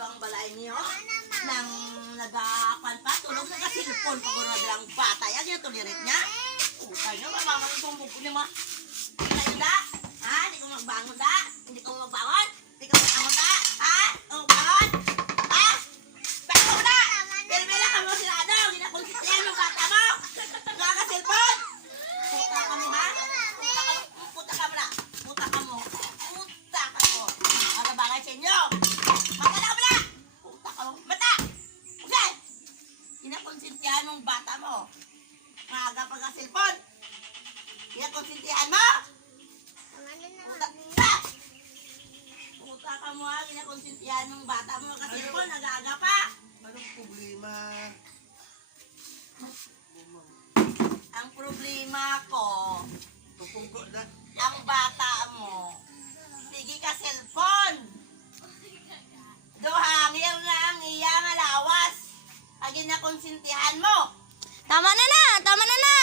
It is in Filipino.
ang balay niyo. Nang nagapan pa, tulog na kasilpon pag lang bata. Yan yung tulirit niya. Utay nyo, mamamang tumbog ko niyo ma. Hindi kayo da? Ha? Hindi ko magbangon da? Hindi ko magbangon? Hindi ko magbangon da? Ha? Magbangon? Ha? Bangon ko da? Bilbila ka mo sinado. Ginakonsistiyan ng bata mo. Nga kasilpon. Puta ka mo ha? Puta ka mo na. Puta ka mo. Puta ka mo. Ano bagay sa inyo? Mata na ka mo na. Puta ka mo. Mata! Usay! Ginakonsistiyan ng bata mo. Maaga pag kasilpon. Ginakonsistiyan mo. Puta! Puta ka mo ha. Ginakonsistiyan ng bata mo. Kasilpon. Nag-aaga pa. Anong problema? Ang problema ko, Tupungko na. ang bata mo, sige ka cellphone. Duhangir na ang iyang alawas. Agin na konsintihan mo. Tama na na! Tama na na!